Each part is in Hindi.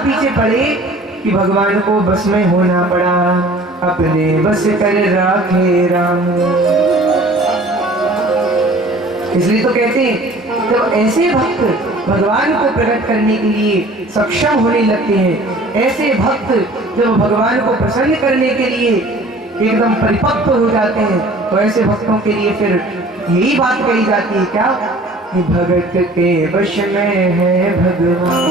पीछे पड़े कि भगवान को बस में होना पड़ा, अपने बस कर राखे राम। इसलिए तो कहते हैं जब ऐसे भक्त भगवान को प्रकट करने के लिए सक्षम होने लगते हैं, ऐसे भक्त जब भगवान को प्रसन्न करने के लिए एकदम परिपक्व हो जाते हैं, तो ऐसे भक्तों के लिए फिर यही बात कही जाती है क्या कि भगत के वश में है भगवान,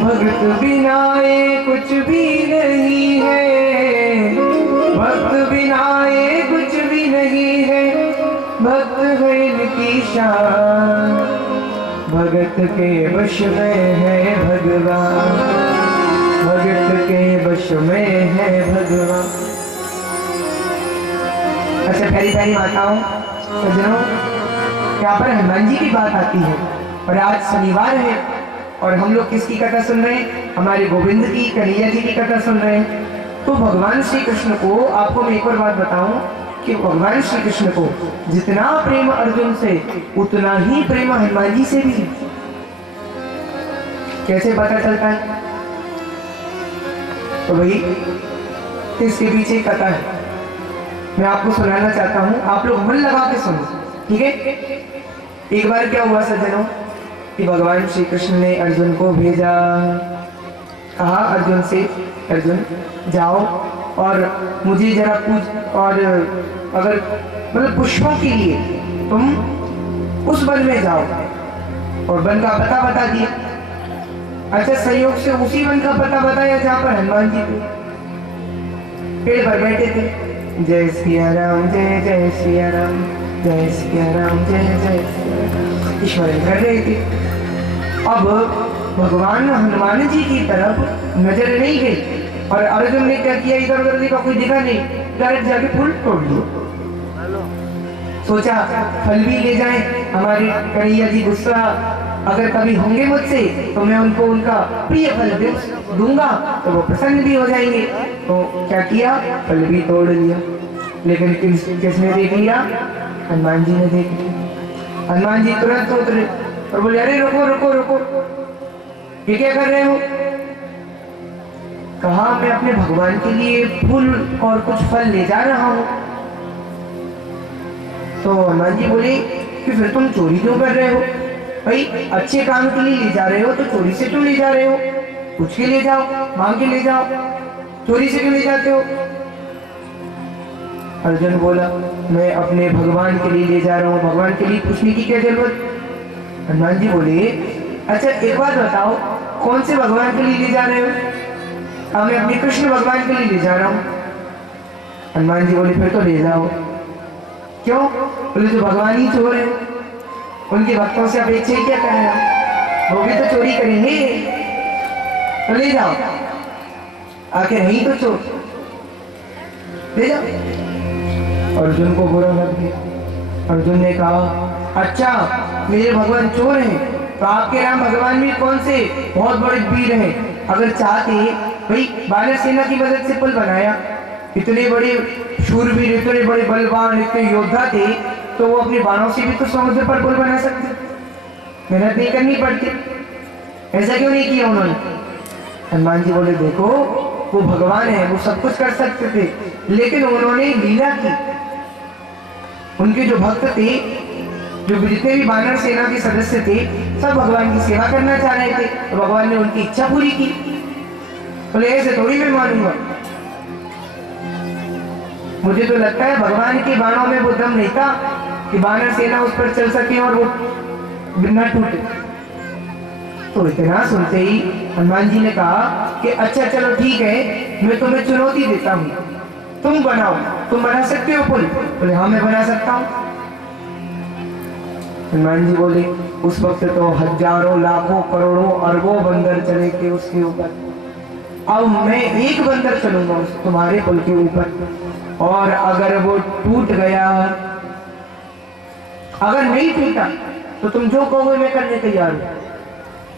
भगत बिना ये कुछ भी नहीं है, भक्त बिना ये कुछ भी नहीं है, भक्त है इनकी शान, भगत के वश में है भगवान, भगत के वश में है भगवान। अच्छा प्यारी प्यारी माताओं सज्जनों, यहाँ पर हनुमान जी की बात आती है और आज शनिवार है और हम लोग किसकी कथा सुन रहे हैं? हमारे गोविंद की, कन्हैया जी की कथा सुन रहे हैं। तो भगवान श्री कृष्ण को, आपको मैं एक और बात बताऊं कि भगवान श्री कृष्ण को जितना प्रेम अर्जुन से उतना ही प्रेम हनुमान जी से भी। कैसे पता चलता है? तो भाई इसके पीछे कथा है, मैं आपको सुनाना चाहता हूं, आप लोग मन लगा के सुनो, ठीक है? एक बार क्या हुआ सज्जनों कि भगवान श्री कृष्ण ने अर्जुन को भेजा, कहा अर्जुन से, अर्जुन जाओ और मुझे जरा पूछ, और अगर मतलब पुष्पों के लिए तुम उस वन में जाओ, और वन का पता बता दिया। अच्छा संयोग से उसी वन का पता बताया जहाँ पर हनुमान जी थे, पेड़ पर बैठे थे। जय सिया राम, जय जय सिया राम, जय सिया राम, जय जय सिया राम, ईश्वर कर रहे थे। अब भगवान हनुमान जी की तरफ नजर नहीं गई और अर्जुन ने क्या किया, इधर उधर देखा, कोई दिखा नहीं, डायरेक्ट जाके फूल तोड़ लिया। सोचा फल भी ले जाएं, हमारे कन्हैया जी गुस्सा अगर कभी होंगे मुझसे तो मैं उनको उनका प्रिय फल दूंगा तो वो प्रसन्न भी हो जाएंगे। तो क्या किया, फल भी तोड़ लिया। लेकिन किसने देख लिया? हनुमान जी ने देख लिया। हनुमान जी तुरंत उतरे और बोले अरे रुको रुको रुको, ये क्या कर रहे हो? कहा मैं अपने भगवान के लिए फूल और कुछ फल ले जा रहा हूँ। तो हनुमान जी बोले कि फिर तुम चोरी क्यों कर रहे हो? भाई अच्छे काम के लिए ले जा रहे हो तो चोरी से क्यों ले जा रहे हो? पूछ के ले जाओ, मांग के ले जाओ, चोरी से क्यों ले जाते हो? अर्जुन बोला मैं अपने भगवान के लिए ले जा रहा हूँ, भगवान के लिए पूछने की क्या जरूरत? हनुमान जी बोले अच्छा एक बात बताओ, कौन से भगवान के लिए ले जा रहे हो? हाँ मैं अपने कृष्ण भगवान के लिए ले जा रहा हूँ। हनुमान जी बोले फिर तो ले जाओ। क्यों? बोले जो भगवान ही चोर है, उनके भक्तों से अपेक्षा ही क्या करना, वो भी तो चोरी करेंगे, तो ले जाओ। आखिर नहीं तो चोर, ले जाओ। अर्जुन को बुरा लग गया। अर्जुन ने कहा अच्छा मेरे भगवान चोर हैं तो आपके राम भगवान भी कौन से बहुत बड़े वीर हैं, अगर चाहते भाई वानर सेना की मदद से पुल बनाया, इतने बड़े शूरवीर, इतने बड़े बलवान, इतने योद्धा थे, तो वो अपने बाणों से भी तो समुद्र पर पुल बना सकते, मेहनत नहीं करनी पड़ती, ऐसा क्यों नहीं किया उन्होंने? हनुमान जी बोले देखो वो भगवान है, वो सब कुछ कर सकते थे, लेकिन उन्होंने लीला की। उनके जो भक्त थे, जो जितने भी वानर सेना के सदस्य थे, सब भगवान की सेवा करना चाह रहे थे, तो भगवान ने उनकी इच्छा पूरी की। बोले ऐसे थोड़ी मैं मानूंगा, मुझे तो लगता है भगवान के बाणों में वो दम नहीं था कि वानर सेना उस पर चल सके और वो बिना टूटे। तो इतना सुनते ही हनुमान जी ने कहा कि अच्छा चलो ठीक है, मैं तुम्हें चुनौती देता हूँ, तुम बनाओ, तुम बना सकते हो पुल? बोले हाँ मैं बना सकता हूँ। हनुमान जी बोले उस वक्त तो हजारों लाखों करोड़ों अरबों बंदर चले थे उसके ऊपर, अब मैं एक बंदर चलूंगा उस तुम्हारे पुल के ऊपर, और अगर वो टूट गया, अगर नहीं टूटा तो तुम जो कहोगे मैं करने तैयार हूं,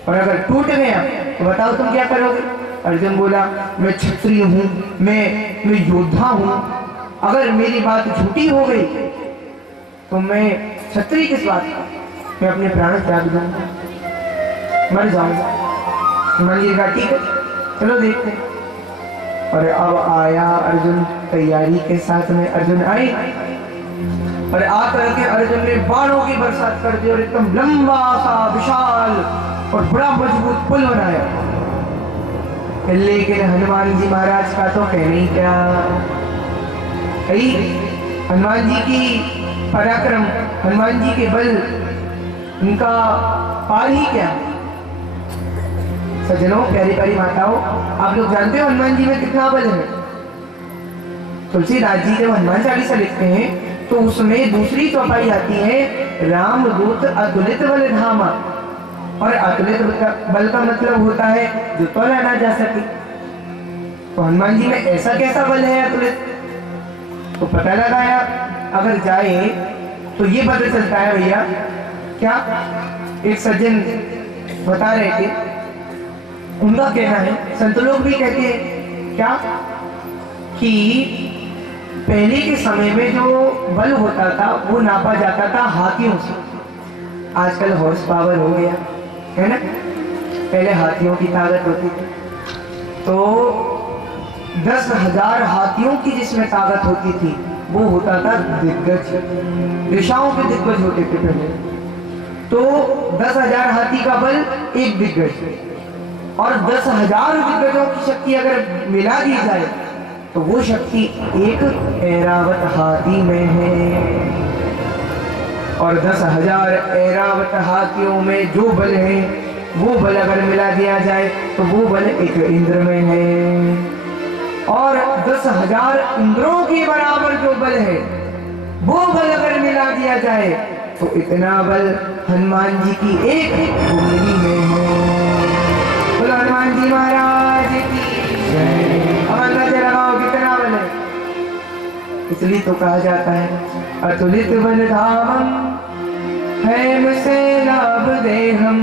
और अगर टूट गया तो बताओ तुम क्या करोगे? अर्जुन बोला मैं क्षत्रिय हूं, मैं योद्धा हूं, अगर मेरी बात झूठी हो गई तो मैं क्षत्रिय किस बात का, मैं अपने प्राण त्याग दूंगा, मर जाऊंगा। हनुमान जी ने कहा ठीक है चलो देखते हैं। और अब आया अर्जुन तैयारी के साथ में, अर्जुन आए और आकर के अर्जुन ने बाणों की बरसात कर दी और एकदम लंबा सा विशाल और बड़ा मजबूत पुल बनाया। लेकिन हनुमान जी महाराज का तो कहना ही क्या, हनुमान जी की पराक्रम, हनुमान जी के बल, उनका पार ही क्या। सज्जनों, प्यारी प्यारी माताओं, आप लोग जानते हो हनुमान जी में कितना बल है। तुलसीदास जी जब हनुमान चालीसा लिखते हैं तो उसमें दूसरी चौपाई आती है, राम दूत अतुलित बल धामा। और अतुलित बल का मतलब होता है जो तोला ना जा सके। तो हनुमान जी में ऐसा कैसा बल है अतुलित, तो पता लगाया अगर जाए तो ये पता चलता है भैया। क्या एक सज्जन बता रहे थे, उनका कहना है, संत लोग भी कहते हैं क्या, कि पहले के समय में जो बल होता था वो नापा जाता था हाथियों से। आजकल हॉर्स पावर हो गया है ना, पहले हाथियों की ताकत होती थी। तो 10,000 हाथियों की जिसमें ताकत होती थी वो होता था दिग्गज, दिशाओं के दिग्गज होते थे पहले। तो 10,000 हाथी का बल एक दिग्गज, और 10,000 दिग्गजों की शक्ति अगर मिला दी जाए तो वो शक्ति एक ऐरावत हाथी में है। और 10,000 ऐरावत हाथियों में जो बल है वो बल अगर मिला दिया जाए तो वो बल एक इंद्र में है। और 10,000 इंद्रों के बराबर जो बल है वो बल अगर मिला दिया जाए तो इतना बल हनुमान जी की एक उंगली में है। बोलो हनुमान जी महाराज की जय। अब अंदाजा लगाओ कितना बल है। इसलिए तो कहा जाता है अतुलित बल धामम है से लाभ देहम,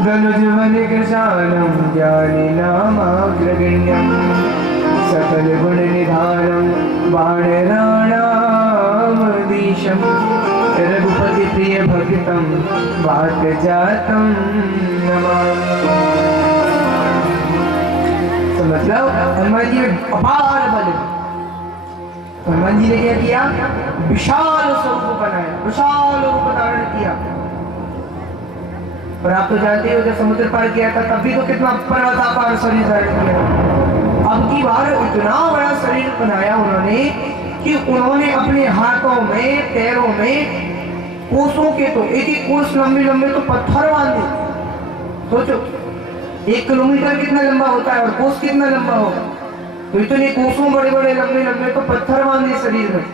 धनुज बल कृशानम ज्ञानी नामाग्रगण्यम, सकल गुण निधानम बाणराणामधीशम, रघुपति प्रिय भक्तम वात जातम नमामि। तो मतलब हनुमान जी में अपार बल है। तो हनुमान जी ने क्या किया, विशाल स्वरूप बनाया, विशाल रूप धारण किया। और आप तो जानते हो जब समुद्र पार किया था तब भी तो कितना पर्वताकार शरीर धारण किया। अब की बार इतना बड़ा शरीर बनाया उन्होंने कि उन्होंने अपने हाथों में पैरों में कोसों के, तो एक एक कोस लंबे लंबे तो पत्थर बांधे। सोचो 1 किलोमीटर कितना लंबा होता है और कोस कितना लंबा होगा, तो इतने कोसों बड़े बड़े लंबे लंबे तो पत्थर बांधे शरीर में।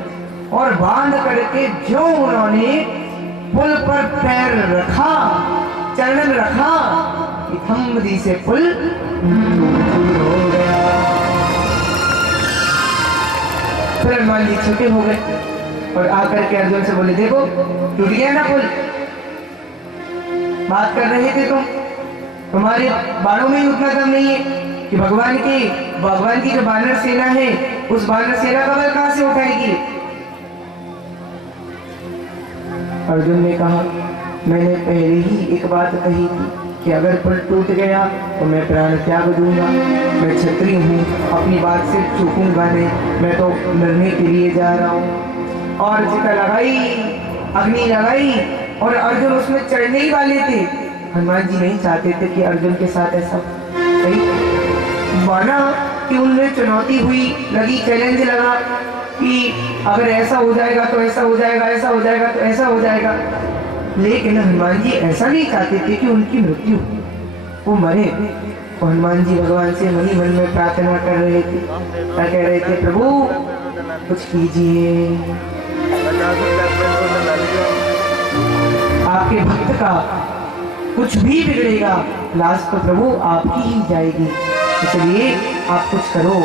और बांध करके जो उन्होंने पुल पर पैर रखा, चरण रखा, थम्बदी से पुल हो गया। फिर हनुमान जी छोटे हो गए और आकर के अर्जुन से बोले देखो टूट गया ना पुल। बात कर रहे थे तुम्हारे बाणों में ही उतना दम नहीं है कि भगवान की जो बानर सेना है उस बानर सेना का बल कहां से उठाएगी। अर्जुन ने कहा मैंने पहले ही एक बात कही थी कि अगर पुल टूट गया तो मैं प्राण त्याग दूंगा। मैं क्षत्रिय हूँ, अपनी बात से चूकूंगा नहीं, मैं तो मरने के लिए जा रहा हूँ। और चिता लगाई, अग्नि लगाई और अर्जुन उसमें चढ़ने ही वाले थे। हनुमान जी नहीं चाहते थे कि अर्जुन के साथ ऐसा माना कि उनमें चुनौती हुई, लगी, चैलेंज लगा कि अगर ऐसा हो जाएगा तो ऐसा हो जाएगा, ऐसा हो जाएगा तो ऐसा हो जाएगा। लेकिन हनुमान जी ऐसा नहीं चाहते थे कि उनकी मृत्यु, वो मरे। तो हनुमान जी भगवान से मन ही मन में प्रार्थना कर रहे थे, क्या कह रहे थे, प्रभु कुछ कीजिए, आपके भक्त का कुछ भी बिगड़ेगा लास्ट तो प्रभु आपकी ही जाएगी, इसलिए आप कुछ करो।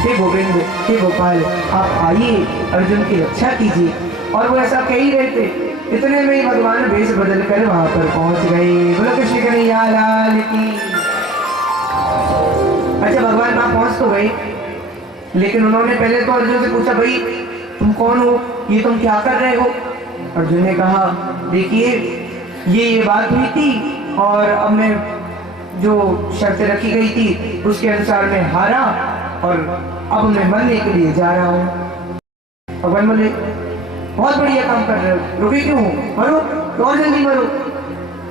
हे गोविंद, हे गोपाल, आप आइए, अर्जुन की रक्षा कीजिए। और वो ऐसा कह ही रहे थे, इतने में ही भगवान वेश बदल कर वहां पर पहुंच गए। बोलो कृष्ण कन्हैया लाल की। अच्छा, भगवान वहां पहुंच तो गए, लेकिन उन्होंने पहले तो अर्जुन से पूछा, भाई तुम कौन हो, ये तुम क्या कर रहे हो। अर्जुन ने कहा, देखिए ये बात हुई थी और अब मैं जो शर्तें रखी गई थी उसके अनुसार मैं हारा और अब मैं मरने के लिए जा रहा हूँ। भगवान बोले बहुत बढ़िया काम कर रहे हो, रुके क्यों हो, मरो तो और जल्दी मरो।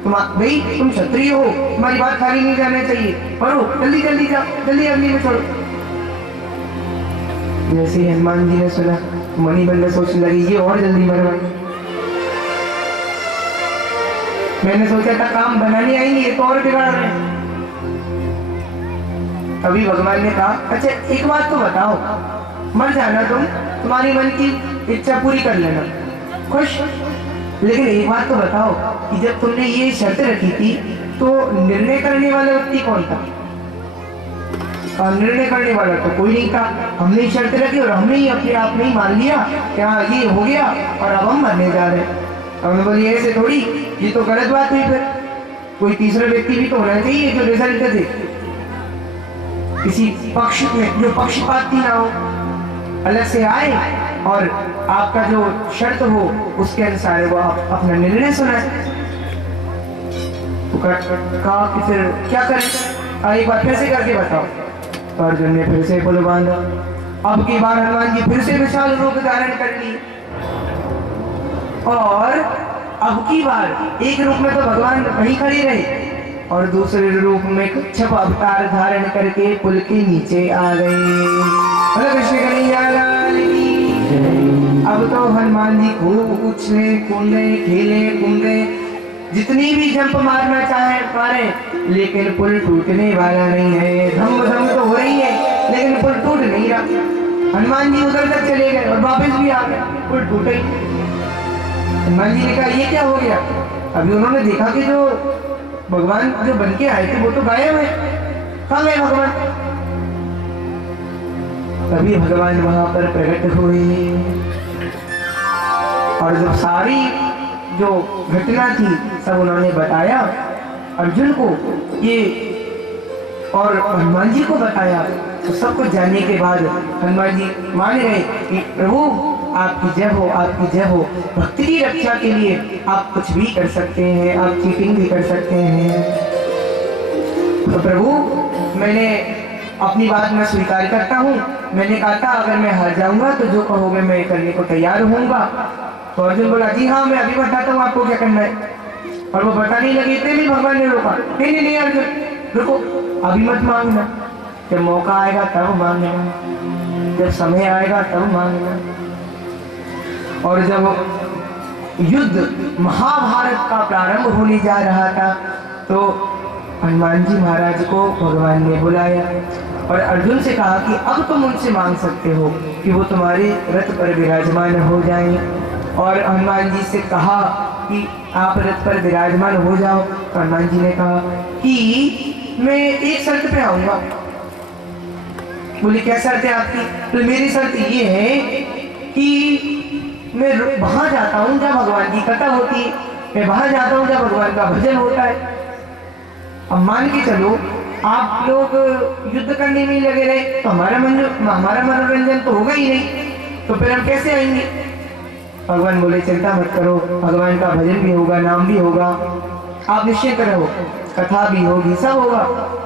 तुम भाई तुम क्षत्रिय हो, तुम्हारी बात खाली नहीं जाना चाहिए, मरो जल्दी जल्दी जाओ, जल्दी अग्नि में छोड़ो। जैसे ही हनुमान जी ने सुना मणिबंधर सोचने लगी ये और जल्दी मरवाएंगे। मैंने सोचा था काम बनाने आएंगे, ये तो और बिगाड़ रहे हैं। तभी भगवान ने कहा अच्छा एक बात तो बताओ, मर जाना तुम, तुम्हारी मन की इच्छा पूरी कर लेना, खुश, लेकिन एक बात तो बताओ कि जब तुमने ये शर्त रखी थी तो निर्णय करने वाला व्यक्ति कौन था? और निर्णय करने वाला तो कोई नहीं था, हमने ही शर्त रखी और हमने ही अपने आप में ही मान लिया कि हाँ ये हो गया और अब हम मरने जा रहे हैं। हमने बोली ऐसे थोड़ी, ये तो गलत बात हुई, फिर कोई तीसरा व्यक्ति भी तो होना चाहिए जो रिजल्ट दे, किसी पक्ष में जो पक्षपाती ना हो, अलग से आए और आपका जो शर्त हो उसके अनुसार वो आप अपना निर्णय सुनाए। तो कहा कि फिर क्या करें, एक बार फिर से करके बताओ। तो अर्जुन ने फिर से पुल बांधा। अब की बार हनुमान जी फिर से विशाल रूप धारण कर ली और अब की बार एक रूप में तो भगवान वहीं खड़े रहे और दूसरे रूप में कच्छप अवतार धारण करके पुल के नीचे आ गए। बोलो कृष्ण कन्हैया लाल की। अब तो हनुमान जी खूब उछले कूदे खेले कूदे, जितनी भी जंप मारना चाहे मारे, लेकिन पुल टूटने वाला नहीं है। धम धम तो हो रही है लेकिन पुल टूट नहीं रहा। हनुमान जी उधर तक चले गए और वापस भी आ गए, पुल टूटे। हनुमान जी ने कहा ये क्या हो गया? अभी उन्होंने देखा कि जो भगवान जो बन के आए थे वो तो गायब है, कहाँ गए भगवान? तभी भगवान वहां पर प्रकट हुए और जब सारी जो घटना थी सब उन्होंने बताया अर्जुन को ये और हनुमान जी को बताया। तो सब कुछ जानने के बाद हनुमान जी मान गए कि प्रभु आपकी जय हो, आपकी जय हो। भक्ति की रक्षा के लिए आप कुछ भी कर सकते हैं, आप चीटिंग भी कर सकते हैं। तो प्रभु मैंने अपनी बात मैं स्वीकार करता हूँ, मैंने कहा था अगर मैं हार जाऊंगा तो जो कहोगे मैं करने को तैयार होऊंगा। तो अर्जुन बोला जी हाँ मैं अभी बताता हूँ आपको क्या करना है। और वो बताने लगे थे भी भगवान ने रोका, नहीं नहीं नहीं अर्जुन रुको, अभी मत मांगना, जब मौका आएगा तब मांगना, जब समय आएगा तब मांगना। और जब युद्ध महाभारत का प्रारंभ होने जा रहा था तो हनुमान जी महाराज को भगवान ने बुलाया और अर्जुन से कहा कि अब तुम उनसे मांग सकते हो कि वो तुम्हारे रथ पर विराजमान हो जाएं। और हनुमान जी से कहा कि आप रथ पर विराजमान हो जाओ। तो हनुमान जी ने कहा कि मैं एक शर्त पे आऊंगा। बोले क्या शर्त है आपकी? तो मेरी शर्त ये है कि मैं वहां जाता हूँ जहाँ भगवान की कथा होती है, मैं वहां जाता हूँ जहाँ भगवान का भजन होता है। अब मान के चलो आप लोग युद्ध करने में लगे रहे तो हमारा मनोरंजन तो होगा ही नहीं, तो फिर हम कैसे आएंगे? भगवान बोले चिंता मत करो, भगवान का भजन भी होगा, नाम भी होगा, आप निश्चिंत रहो, कथा भी होगी, सब होगा,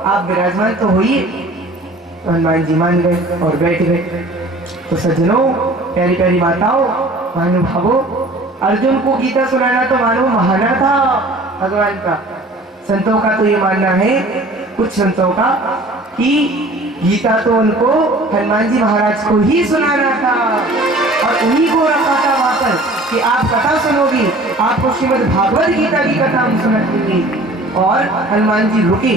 आप विराजमान तो होइए। हनुमान जी मान गए और बैठ गए। तो सज्जनों, प्यारी प्यारी माताओं, महानुभावों, अर्जुन को गीता सुनाना तो मानो महाना था भगवान का। संतों का तो ये मानना है, कुछ संतों का, कि गीता तो उनको हनुमान जी महाराज को ही सुनाना था और उन्हीं को रखा था वहां पर कि आप कथा सुनोगी, आपको श्रीमद् भागवत गीता की कथा हम सुनाएंगे। और हनुमान जी रुके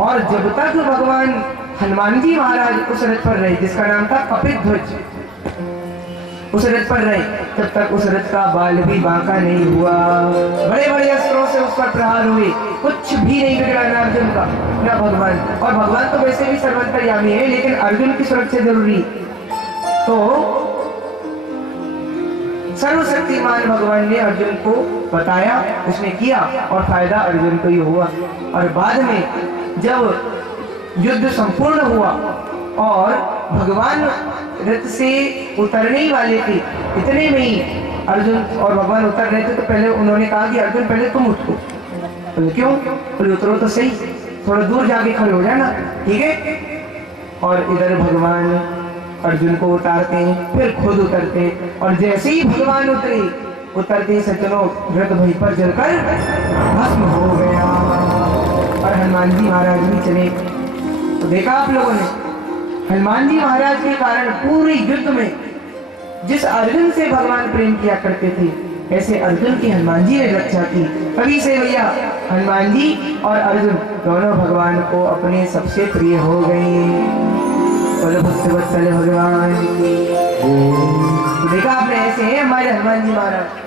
और जब तक भगवान हनुमान जी महाराज उस रथ पर रहे जिसका नाम था कपिध्वज, उस रथ पर रहे तब तक उस रथ का बाल भी बांका नहीं हुआ। बड़े बड़े अस्त्रों से उस पर प्रहार हुए, कुछ भी नहीं बिगड़ा ना अर्जुन का ना भगवान। और भगवान तो वैसे भी सर्वंतर्यामी है, लेकिन अर्जुन की सुरक्षा जरूरी। तो सर्वशक्तिमान भगवान ने अर्जुन को बताया, उसने किया और फायदा अर्जुन को ही हुआ। और बाद में जब युद्ध संपूर्ण हुआ और भगवान रथ से उतरने ही वाले थे, इतने में ही अर्जुन और भगवान उतर रहे थे तो पहले उन्होंने कहा कि अर्जुन पहले तुम उठो। बोले क्यों? बोले उतरो तो सही, थोड़ा दूर जाके खड़े हो जाना, ठीक है। और इधर भगवान अर्जुन को उतारते हैं, फिर खुद उतरते, और जैसे ही भगवान उतरते ही सज्जनों रथ वहीं पर जलकर भस्म हो गया। और हनुमान जी महाराज भी चले। तो देखा आप लोगों ने, हनुमान जी महाराज के कारण पूरे युद्ध में जिस अर्जुन से भगवान प्रेम किया करते थे, ऐसे अर्जुन की हनुमान जी ने रक्षा की। तभी से भैया हनुमान जी और अर्जुन दोनों भगवान को अपने सबसे प्रिय हो गए। भगवान तो देखा आपने, ऐसे हैं हमारे हनुमान जी महाराज।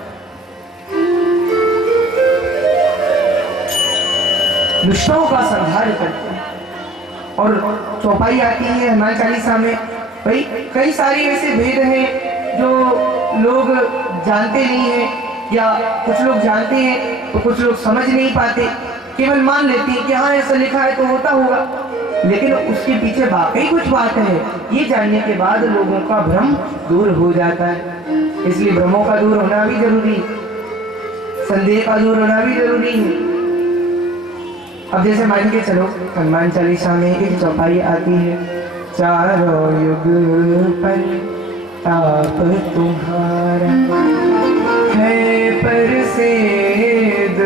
दुष्टों का संहार करते हैं। और चौपाई आती है हनुमान चालीसा में, भाई कई सारे ऐसे भेद हैं जो लोग जानते नहीं हैं, या कुछ लोग जानते हैं तो कुछ लोग समझ नहीं पाते, केवल मान लेते हैं कि हाँ ऐसा लिखा है तो होता होगा, लेकिन उसके पीछे वाकई कुछ बात है, ये जानने के बाद लोगों का भ्रम दूर हो जाता है। इसलिए भ्रमों का दूर होना भी जरूरी, संदेह का दूर होना भी जरूरी है। अब जैसे मान के चलो हनुमान चालीसा में एक चौपाई आती है, चारों युग पर ताप तुम्हारा है प्रसिद्ध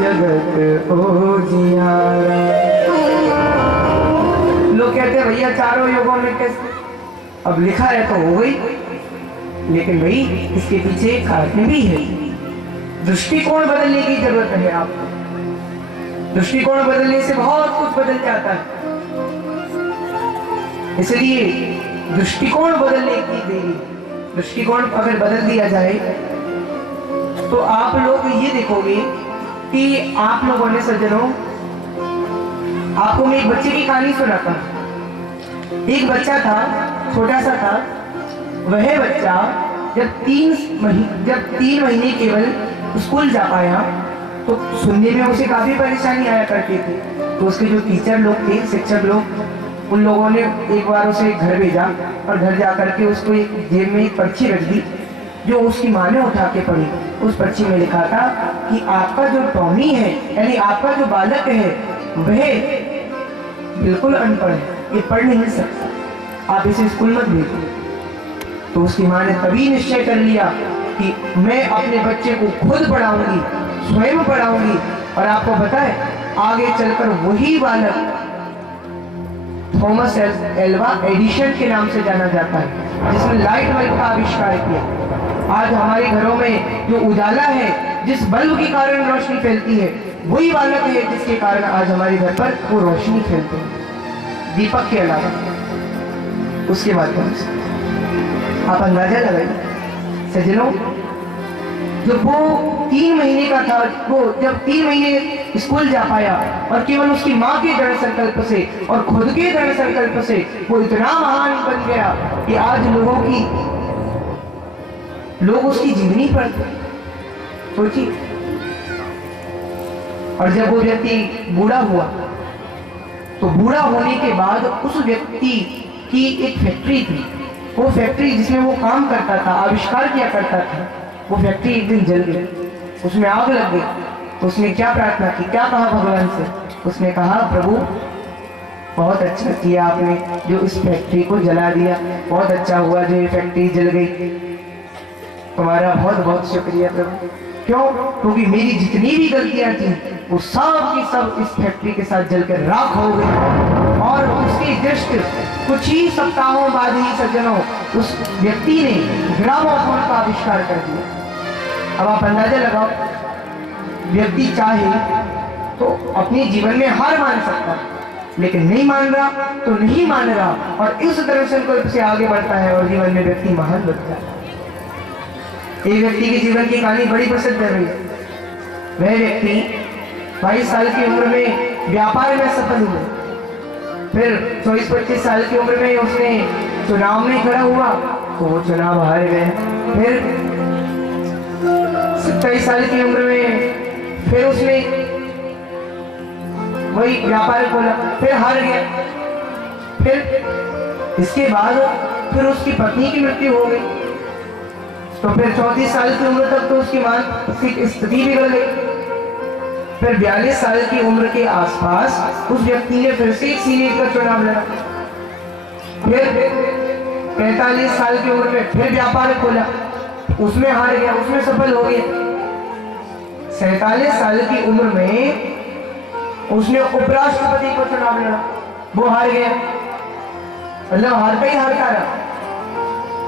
जगत उजियारा। लोग कहते हैं भैया चारों युगों में कैसे, अब लिखा है तो हो गई, लेकिन भाई इसके पीछे एक कारण भी है। दृष्टिकोण बदलने की जरूरत है आपको। दृष्टिकोण बदलने से बहुत कुछ बदल जाता है। इसलिए दृष्टिकोण बदलने की देरी, दृष्टिकोण अगर बदल दिया जाए तो आप लोग ये देखोगे कि आप लोगों ने सज्जनों, आपको मैं एक बच्चे की कहानी सुनाता हूं। एक बच्चा था, छोटा सा था। वह बच्चा जब 3 महीने केवल स्कूल जा पाया तो सुनने में उसे काफी परेशानी आया करती थी। तो उसके जो टीचर लोग थे, शिक्षक लोग, उन लोगों ने एक बार उसे घर भेजा और घर जा करके उसको एक जेब में एक पर्ची रख दी, जो उसकी माँ ने उठा के पढ़ी। उस पर्ची में लिखा था कि आपका जो टॉमी है, यानी आपका जो बालक है, वह बिल्कुल अनपढ़ है, ये पढ़ नहीं सकता, आप इसे स्कूल मत भेजिए। तो उसकी माँ ने तभी निश्चय कर लिया कि मैं अपने बच्चे को खुद पढ़ाऊंगी, स्वयं पढ़ाऊंगी। और आपको पता है आगे चलकर वही बालक थॉमस एल्वा एडिशन के नाम से जाना जाता है, जिसने लाइट बल्ब का आविष्कार किया। आज हमारे घरों में जो उजाला है, जिस बल्ब के कारण रोशनी फैलती है, वही बालक है जिसके कारण आज हमारे घर पर वो रोशनी फैलती है, दीपक के अलावा। उसके माध्यम से आप अंदाजा लगाइए सज्जनों, जब वो 3 महीने का था, वो जब 3 महीने स्कूल जा पाया और केवल उसकी माँ के दृढ़ संकल्प से और खुद के दृढ़ संकल्प से वो इतना महान बन गया कि आज लोग उसकी जीवनी पढ़ते। सोचिए। और जब वो व्यक्ति बूढ़ा हुआ तो बूढ़ा होने के बाद उस व्यक्ति की एक फैक्ट्री थी, वो फैक्ट्री जिसमें वो काम करता था, आविष्कार किया करता था, वो फैक्ट्री एक दिन जल गई, उसमें आग लग गई। तो उसने क्या प्रार्थना की, क्या कहा भगवान से? उसने कहा प्रभु बहुत अच्छा किया आपने जो इस फैक्ट्री को जला दिया, बहुत अच्छा हुआ जो ये फैक्ट्री जल गई, तुम्हारा बहुत बहुत शुक्रिया प्रभु। क्यों? क्योंकि मेरी जितनी भी गलतियां थी वो सब की सब इस फैक्ट्री के साथ जलकर राख हो गई। और उसके जस्ट कुछ ही सप्ताहों बाद ही सज्जनों उस व्यक्ति ने ग्रामोफोन का आविष्कार कर दिया। अब आप अंदाजा लगाओ, व्यक्ति चाहे तो अपने जीवन में हार मान सकता है, लेकिन नहीं मान रहा तो नहीं मान रहा, और इस तरह संकल्प से आगे बढ़ता है और जीवन में व्यक्ति महान बनता है। एक व्यक्ति के जीवन की कहानी बड़ी प्रसिद्ध है भाई। वह व्यक्ति 22 साल की उम्र में व्यापार में सफल हुआ, फिर 24-25 साल की उम्र में उसने चुनाव में खड़ा हुआ तो वो चुनाव हार गए, फिर 27 साल की उम्र में फिर उसने वही व्यापार खोला, फिर हार गया, फिर इसके बाद फिर उसकी पत्नी की मृत्यु हो गई, तो फिर 34 साल की उम्र तक तो उसकी मानसिक स्थिति बिगड़ गई, फिर 42 साल की उम्र के आसपास उस व्यक्ति ने फिर से एक सीनेट का चुनाव लड़ा। फिर 45 साल की उम्र में फिर व्यापार खोला, उसमें हार गया, उसमें सफल हो गया। 47 साल की उम्र में उसने उपराष्ट्रपति को चुनाव लड़ा, वो हार गया, मतलब हारता ही हारता रहा।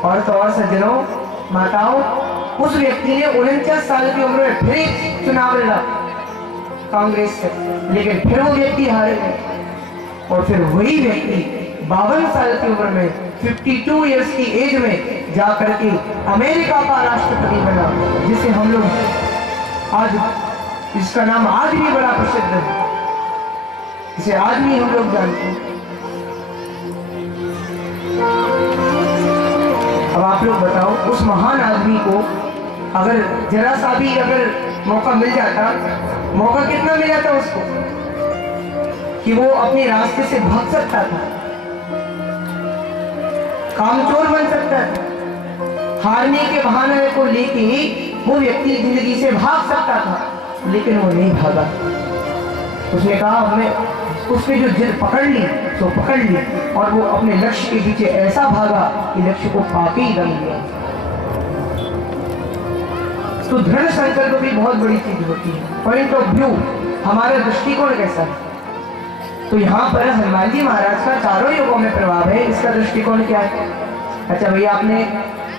और तो और सज्जनों, माताओं, उस व्यक्ति ने 49 साल की उम्र में फिर एक चुनाव लड़ा कांग्रेस से, लेकिन फिर वो व्यक्ति हार गए। और फिर वही व्यक्ति 52 साल की उम्र में 52 इयर्स की एज में जाकर के अमेरिका का राष्ट्रपति बना, जिसे हम लोग आज, इसका नाम आज भी बड़ा प्रसिद्ध है, इसे आज भी हम लोग जानते हैं। अब आप लोग बताओ, उस महान आदमी को अगर जरा सा भी अगर मौका मिल जाता, मौका कितना मिला था उसको कि वो अपने रास्ते से भाग सकता था, कामचोर बन सकता था, हारने के बहाने को लेके वो व्यक्ति जिंदगी से भाग सकता था, लेकिन वो नहीं भागा। उसने कहा हमें, उसने जो जिद पकड़ ली तो पकड़ ली, और वो अपने लक्ष्य के पीछे ऐसा भागा कि लक्ष्य को पाके ही दम लिया। तो दृढ़ संकल्प भी बहुत बड़ी चीज होती है। पॉइंट ऑफ व्यू, हमारा दृष्टिकोण कैसा है। तो यहाँ पर हनुमान जी महाराज का चारों युगों में प्रभाव है, इसका दृष्टिकोण क्या है। अच्छा भैया, आपने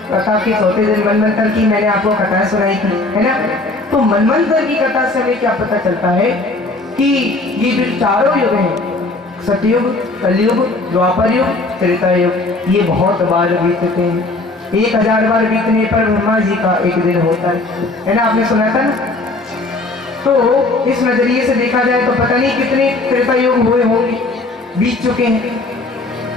कथा के चौथे दिन मनवंतर की मैंने आपको कथा सुनाई थी, है ना। तो मनवंतर की कथा से हमें क्या पता चलता है कि ये जो चारों युग हैं, सतयुग, कलयुग, द्वापर युग, त्रेता युग, ये बहुत बार बीतते हैं। 1000 बार बीतने पर ब्रह्मा जी का एक दिन होता है ना, आपने सुना था ना। तो इस नजरिए से देखा जाए तो पता नहीं कितने त्रेता युग हुए होंगे, बीत चुके हैं।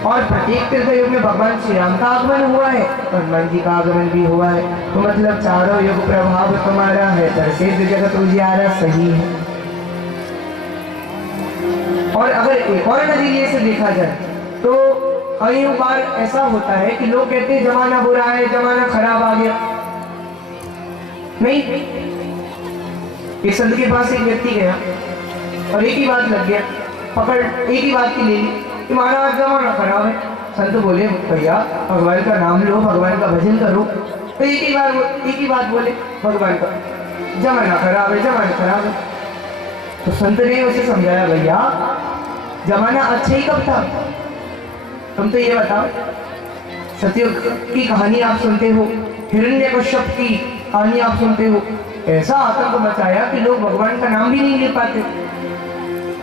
और प्रत्येक त्रेता युग में भगवान श्री राम का आगमन हुआ है, हनुमान जी का आगमन भी हुआ है। तो मतलब चारों युग प्रभाव तुम्हारा है, प्रसिद्ध जगत उजियारा सही है। और अगर एक और नजरिए से देखा जाए तो कई बार ऐसा होता है कि लोग कहते हैं जमाना बुरा है, जमाना खराब आ गया। नहीं, एक संत के पास एक व्यक्ति गया और एक ही बात लग गया, पकड़ एक ही बात की ले ली कि महाराज जमाना खराब है। संत बोले भैया भगवान का नाम लो, भगवान का भजन करो। तो एक ही बात बोले भगवान का, जमाना खराब है, जमाना खराब है। तो संत ने उसे समझाया, भैया जमाना अच्छा ही कब था, तुम तो ये बताओ। सतयुग की कहानी आप सुनते हो, हिरण्यकश्यप की कहानी आप सुनते हो, ऐसा आतंक मचाया कि लोग भगवान का नाम भी नहीं ले पाते।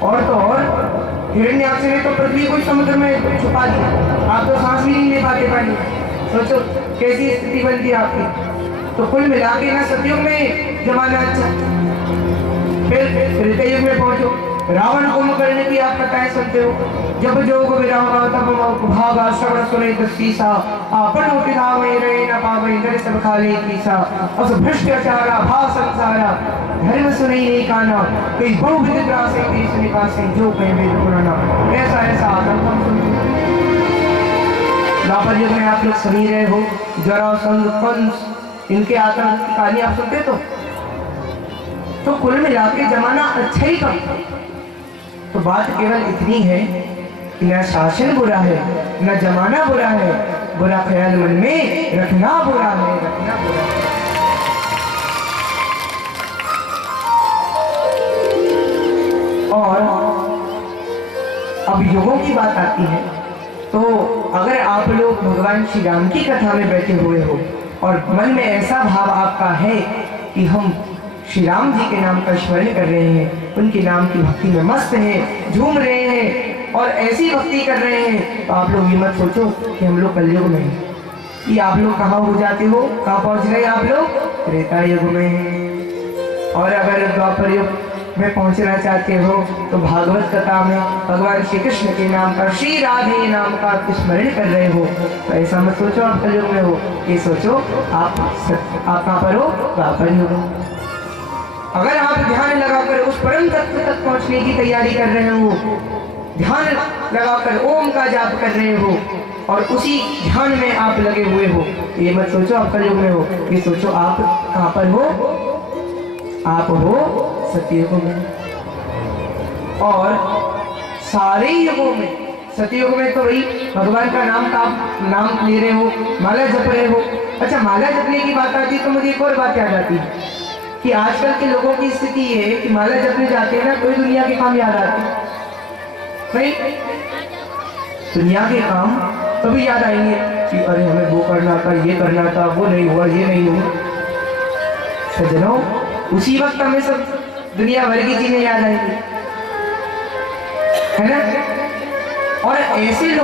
और तो और हिरण्याक्ष ने तो पृथ्वी को समुद्र में छुपा दिया, आप तो सांस भी नहीं ले पाते पानी। सोचो कैसी स्थिति बनती है आपकी। तो कुल मिला के ना सतयुग में जमाना अच्छा, फिर त्रेता युग में पहुंचो, रावण कुंभकर्ण की आप कथाएं सुनते हो। जब जोग विराम तब भागा श्रवण सुने दसीसा, आपन उठा में रहे न पावे नर सब खाले कीसा। अस भ्रष्टाचारा भाव संसारा, धर्म सुने नहीं काना, कई बहु विदित रासे देश निकासे, जो कहे वेद पुराना। ऐसा आतंक हम सुनते। द्वापर युग में आप लोग सुनी रहे हो, जरासंध, कंस, इनके आतंक की कहानी आप सुनते तो कुल मिला के जमाना अच्छा ही कम। तो बात केवल इतनी है कि न शासन बुरा है, न जमाना बुरा है, बुरा ख्याल मन में रखना बुरा है, रखना बुरा है। और अब युगों की बात आती है, तो अगर आप लोग भगवान श्री राम की कथा में बैठे हुए हो और मन में ऐसा भाव आपका है कि हम श्री राम जी के नाम का स्मरण कर रहे हैं, उनके नाम की भक्ति में मस्त हैं, झूम रहे हैं और ऐसी भक्ति कर रहे हैं, तो आप लोग ये मत सोचो कि हम लोग कलयुग में हैं। ये आप लोग कहाँ हो जाते हो, कहाँ पहुँच गए आप लोग, त्रेता युग में। और अगर द्वापर युग में पहुँचना चाहते हो तो भागवत कथा में भगवान श्री कृष्ण के नाम का, श्री राधे नाम का स्मरण कर रहे हो, तो ऐसा मत सोचो आप कलयुग में हो। ये सोचो आप कहाँ पर हो, द्वापर युग हो। अगर आप ध्यान लगाकर उस परम तत्व तक पहुंचने की तैयारी कर रहे हो, ध्यान लगाकर ओम का जाप कर रहे हो और उसी ध्यान में आप लगे हुए हो, ये मत सोचो आप कलयुग में हो। ये सोचो आप कहाँ पर हो, आप हो सतयुग में। और सारे युगों में, सतयुग में तो भाई भगवान का नाम ले रहे हो, माला जप रहे हो। अच्छा, माला जपने की बात आती है तो मुझे एक और बात याद आती है कि आजकल के लोगों की स्थिति ये है कि माला जपने जाते हैं ना, कोई दुनिया के काम याद आते हैं भाई, दुनिया के काम कभी याद आएंगे कि अरे हमें वो करना था, ये करना था, वो नहीं हुआ, ये नहीं हुआ। सज्जनों, उसी वक्त हमें सब दुनिया भर की चीजें याद आएंगी, है ना। और ऐसे लोग